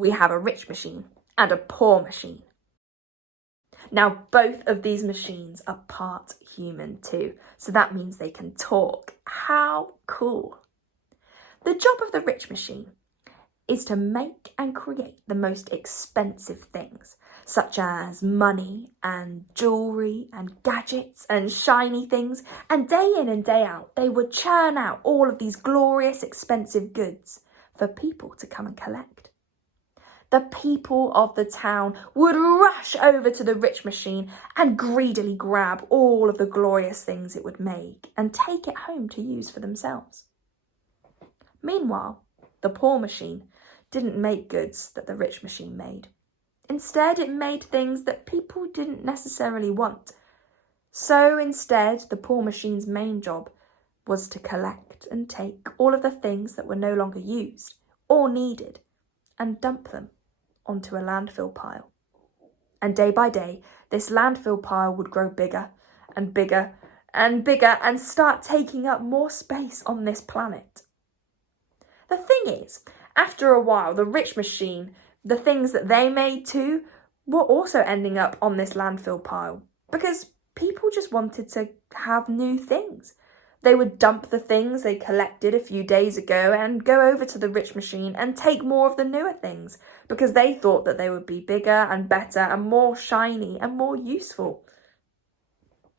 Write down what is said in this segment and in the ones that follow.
we have a rich machine and a poor machine. Now, both of these machines are part human too, so that means they can talk. How cool! The job of the rich machine is to make and create the most expensive things, such as money and jewellery and gadgets and shiny things, and day in and day out they would churn out all of these glorious expensive goods for people to come and collect. The people of the town would rush over to the rich machine and greedily grab all of the glorious things it would make and take it home to use for themselves. Meanwhile, the poor machine didn't make goods that the rich machine made. Instead, it made things that people didn't necessarily want. So instead, the poor machine's main job was to collect and take all of the things that were no longer used or needed and dump them onto a landfill pile. And day by day, this landfill pile would grow bigger and bigger and bigger and start taking up more space on this planet. The thing is, after a while, the rich machine, the things that they made too, were also ending up on this landfill pile because people just wanted to have new things. They would dump the things they collected a few days ago and go over to the rich machine and take more of the newer things because they thought that they would be bigger and better and more shiny and more useful.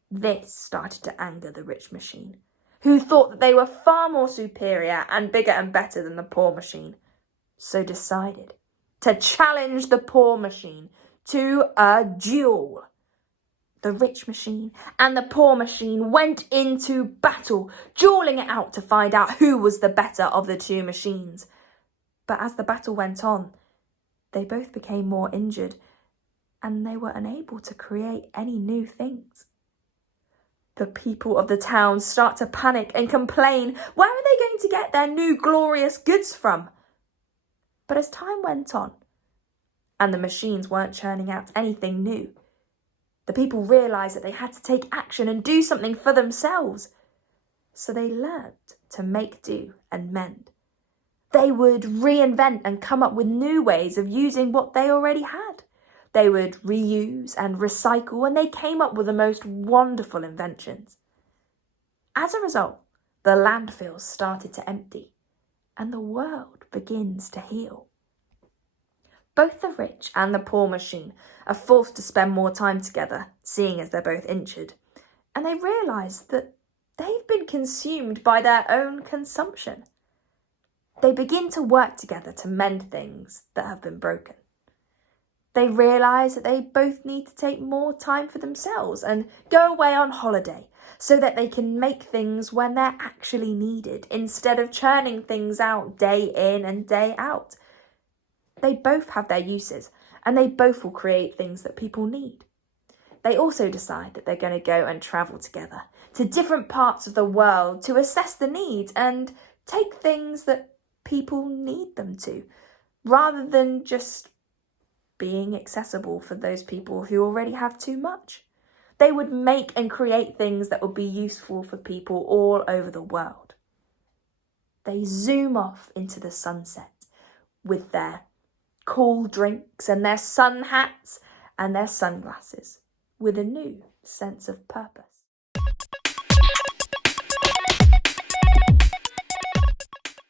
This started to anger the rich machine, who thought that they were far more superior and bigger and better than the poor machine, so decided to challenge the poor machine to a duel. The rich machine and the poor machine went into battle, dueling it out to find out who was the better of the two machines. But as the battle went on, they both became more injured and they were unable to create any new things. The people of the town start to panic and complain. Where are they going to get their new glorious goods from? But as time went on and the machines weren't churning out anything new, the people realised that they had to take action and do something for themselves. So they learned to make do and mend. They would reinvent and come up with new ways of using what they already had. They would reuse and recycle, and they came up with the most wonderful inventions. As a result, the landfills started to empty, and the world begins to heal. Both the rich and the poor machine are forced to spend more time together, seeing as they're both injured, and they realise that they've been consumed by their own consumption. They begin to work together to mend things that have been broken. They realise that they both need to take more time for themselves and go away on holiday so that they can make things when they're actually needed instead of churning things out day in and day out. They both have their uses and they both will create things that people need. They also decide that they're going to go and travel together to different parts of the world to assess the needs and take things that people need them to, rather than just being accessible for those people who already have too much. They would make and create things that would be useful for people all over the world. They zoom off into the sunset with their cool drinks and their sun hats and their sunglasses with a new sense of purpose.